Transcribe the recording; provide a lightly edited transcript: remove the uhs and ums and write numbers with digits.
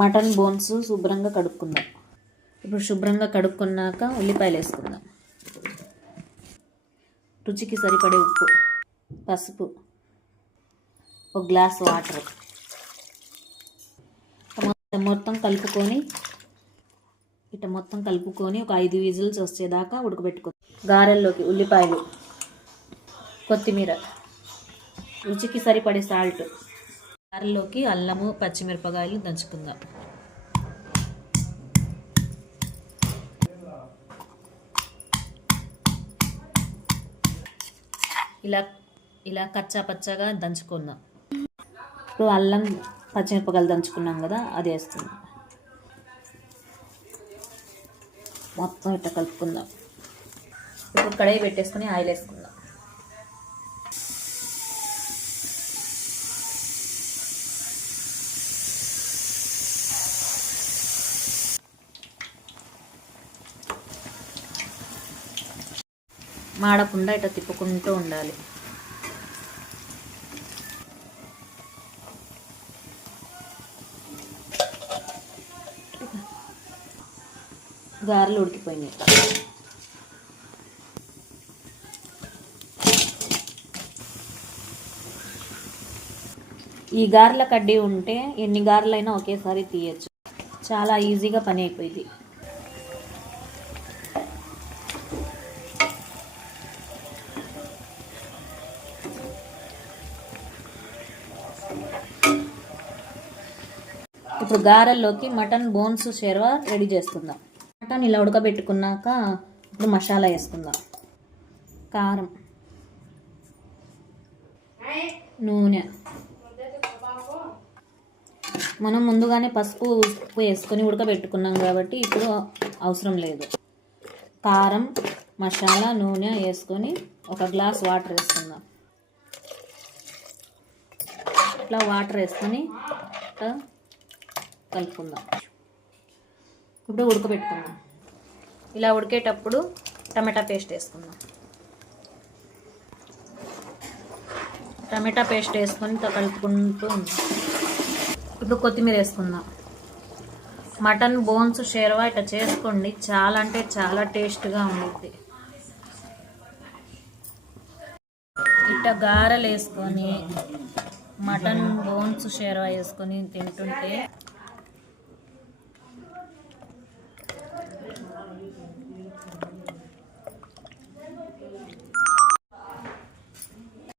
Mutton bones శుభ్రంగా కడుక్కుందాం. ఇప్పుడు శుభ్రంగా కడుక్కున్నాక ఉల్లిపాయలు వేసుకుందాం. రుచికి సరిపడే ఉప్పు, పసుపు, ఒక గ్లాస్ వాటర్ మొత్తం కలుపుకొని ఒక 5 విజిల్స్ వచ్చేదాకా ఉడకబెట్టుకో. గారెల్లోకి ఉల్లిపాయలు, కొత్తిమీర, రుచికి సరిపడే సాల్ట్, గారెల్లోకి అల్లము పచ్చిమిరపకాయలు దంచుకుందాం. ఇలా కచ్చా పచ్చగా దంచుకుందాం. ఇప్పుడు అల్లం పచ్చిమిరపకాయలు దంచుకున్నాం కదా, అది వేసుకుందాం. మొత్తం ఇట్లా కలుపుకుందాం. ఇప్పుడు కడాయి పెట్టేసుకుని ఆయిల్ వేసుకుందాం. మాడకుండా ఇట్లా తిప్పుకుంటూ ఉండాలి. గారెలు ఉడికిపోయినాయి. ఈ గారెల కడ్డీ ఉంటే ఎన్ని గారెలైనా ఒకేసారి తీయచ్చు. చాలా ఈజీగా పని అయిపోయింది. ఇప్పుడు గారెల్లోకి మటన్ బోన్స్ షెర్వా రెడీ చేసుకుందాం. మటన్ ఇలా ఉడకబెట్టుకున్నాక ఇప్పుడు మసాలా వేసుకుందాం. కారం, నూనె, మనం ముందుగానే పసుపు ఉప్పు వేసుకొని ఉడకబెట్టుకున్నాం కాబట్టి ఇప్పుడు అవసరం లేదు. కారం, మసాలా, నూనె వేసుకొని ఒక గ్లాస్ వాటర్ వేసుకుందాం. ఇట్లా వాటర్ వేసుకొని కలుపుకుందాం. ఇప్పుడు ఉడకబెట్టుకుందాం. ఇలా ఉడికేటప్పుడు టమాటా పేస్ట్ వేసుకుందాం. టమాటా పేస్ట్ వేసుకొని కలుపుకుంటూ ఉందాం. ఇప్పుడు కొత్తిమీర వేసుకుందాం. మటన్ బోన్స్ షెర్వా ఇట్లా చేసుకోండి, చాలా అంటే చాలా టేస్ట్గా ఉంటుంది. ఇట్లా గారెలు వేసుకొని మటన్ బోన్స్ షెర్వా వేసుకొని తింటుంటే